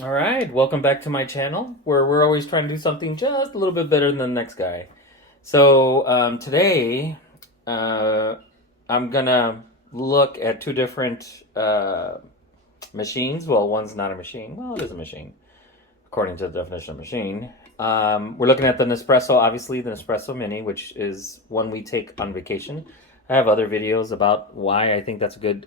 All right, welcome back to my channel where we're always trying to do something just a little bit better than the next guy. So today uh, I'm gonna look at two different machines. Well, one's not a machine. Well, it is a machine according to the definition of machine. We're looking at the Nespresso, obviously the Nespresso Mini, which is one we take on vacation. I have other videos about why I think that's a good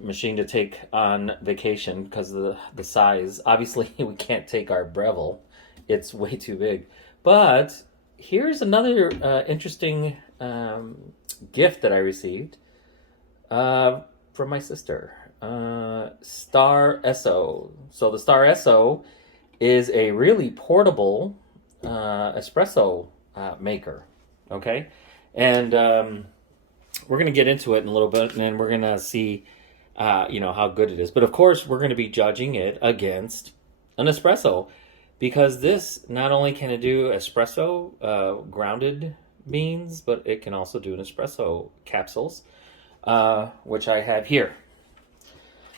machine to take on vacation because of the size. Obviously, we can't take our Breville; it's way too big. But here's another interesting gift that I received from my sister. STARESSO. So the STARESSO is a really portable espresso maker. Okay, and we're going to get into it in a little bit, and then we're going to see, how good it is. But of course, we're going to be judging it against an espresso, because this not only can it do espresso grounded beans, but it can also do an espresso capsules, which I have here.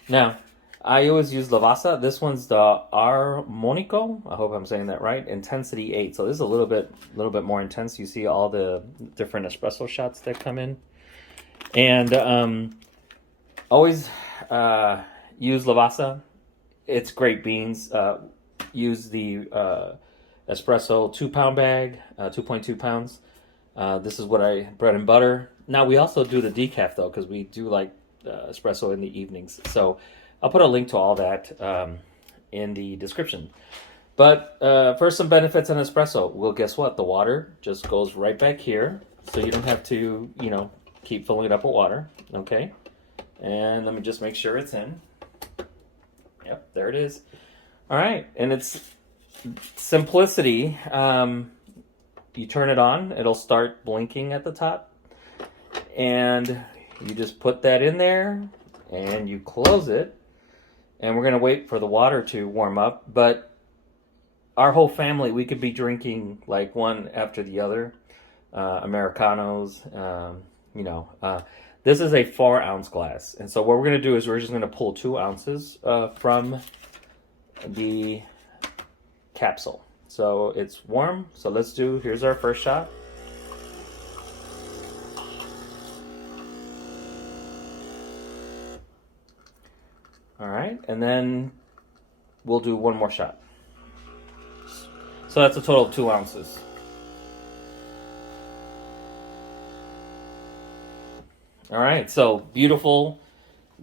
Now, I always use Lavazza. This one's the Armonico. I hope I'm saying that right. Intensity 8. So this is a little bit more intense. You see all the different espresso shots that come in. And always use Lavazza. It's great beans. Use the espresso 2-pound bag, 2.2 pounds. This is what bread and butter. Now we also do the decaf though, because we do like espresso in the evenings. So I'll put a link to all that in the description. But first, some benefits on espresso. Well, guess what? The water just goes right back here, so you don't have to, keep filling it up with water. Okay, and let me just make sure it's in. Yep, there it is. All right, and it's simplicity. You turn it on, it'll start blinking at the top, and you just put that in there, and you close it, and we're gonna wait for the water to warm up. But our whole family, we could be drinking like one after the other, Americanos. This is a 4-ounce glass, and so what we're gonna do is we're just gonna pull 2 ounces from the capsule. So it's warm. So here's our first shot. All right, and then we'll do one more shot. So that's a total of 2 ounces. All right, so beautiful.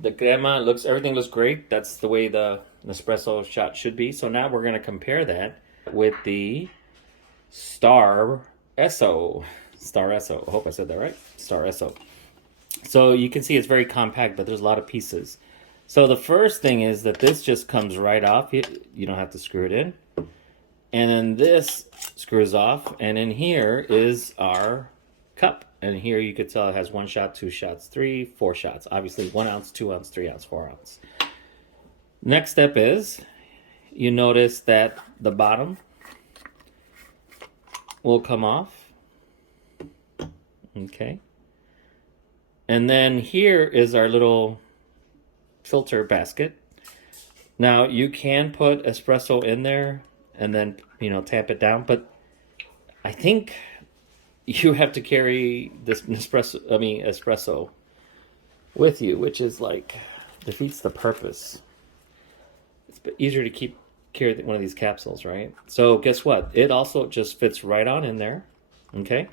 The crema everything looks great. That's the way the Nespresso shot should be. So now we're going to compare that with the STARESSO. STARESSO. I hope I said that right. STARESSO. So you can see it's very compact, but there's a lot of pieces. So the first thing is that this just comes right off. You don't have to screw it in. And then this screws off. And in here is our cup. And here you could tell it has 1 shot, 2 shots, 3, 4 shots. Obviously 1 ounce, 2 ounce, 3 ounce, 4 ounce. Next step is you notice that the bottom will come off. Okay. And then here is our little filter basket. Now you can put espresso in there and then, tamp it down, but I think you have to carry this espresso with you, which is like defeats the purpose. It's easier to carry one of these capsules, right? So guess what? It also just fits right on in there. Okay.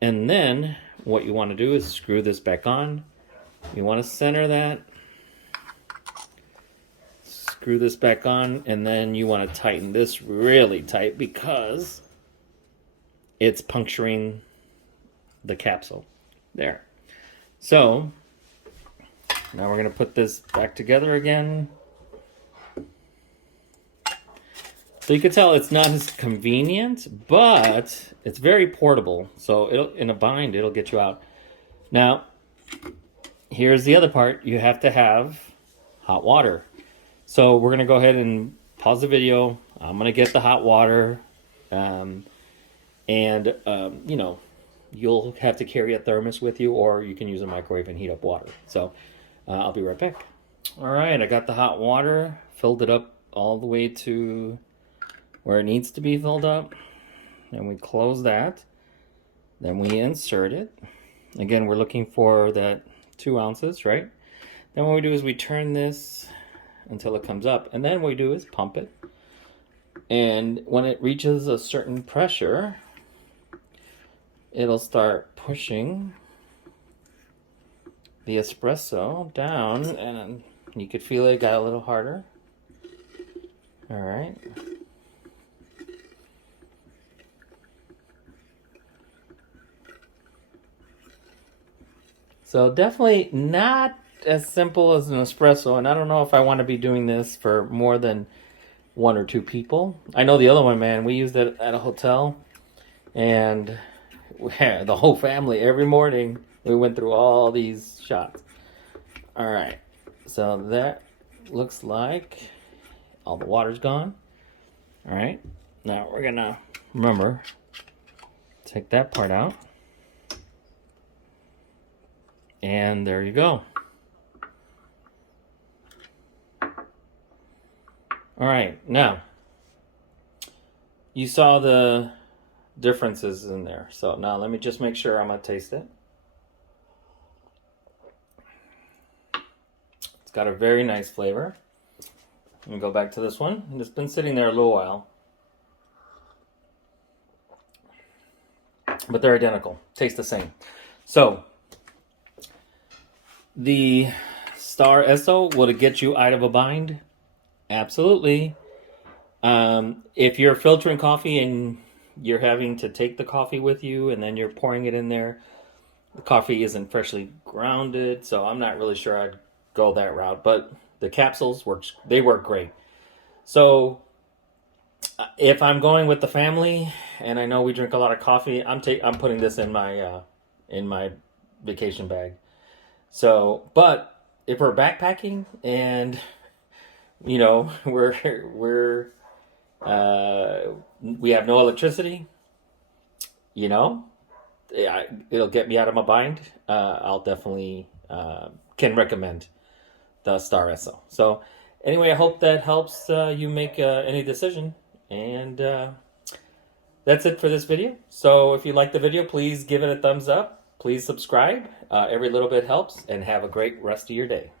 And then what you want to do is screw this back on. You want to center that. Screw this back on, and then you want to tighten this really tight because it's puncturing the capsule. There. So now we're going to put this back together again. So you can tell it's not as convenient, but it's very portable. So in a bind, it'll get you out. Now, here's the other part. You have to have hot water. So we're going to go ahead and pause the video. I'm going to get the hot water. You'll have to carry a thermos with you, or you can use a microwave and heat up water. So I'll be right back. All right, I got the hot water, filled it up all the way to where it needs to be filled up. And we close that. Then we insert it. Again, we're looking for that 2 ounces, right? Then what we do is we turn this until it comes up. And then what we do is pump it. And when it reaches a certain pressure, it'll start pushing the espresso down, and you could feel it got a little harder. All right. So definitely not as simple as an espresso, and I don't know if I want to be doing this for more than 1 or 2 people. I know the other one, man, we used it at a hotel, and we had the whole family every morning. We went through all these shots. All right, so that looks like all the water's gone. All right, now we're gonna, remember, take that part out. And there you go. All right, now, you saw the differences in there. So now let me just make sure I'm gonna taste it. It's got a very nice flavor. Let me go back to this one. And it's been sitting there a little while. But they're identical. Taste the same. So, the STARESSO, will it get you out of a bind? Absolutely. If you're filtering coffee and you're having to take the coffee with you and then you're pouring it in there, the coffee isn't freshly grounded, so I'm not really sure I'd go that route. But the capsules work great. So if I'm going with the family and I know we drink a lot of coffee, I'm putting this in my vacation bag. So, but if we're backpacking and we have no electricity, it'll get me out of my bind. I'll definitely can recommend the STARESSO. So anyway, I hope that helps you make any decision. And that's it for this video. So if you like the video, please give it a thumbs up. Please subscribe. Every little bit helps. And have a great rest of your day.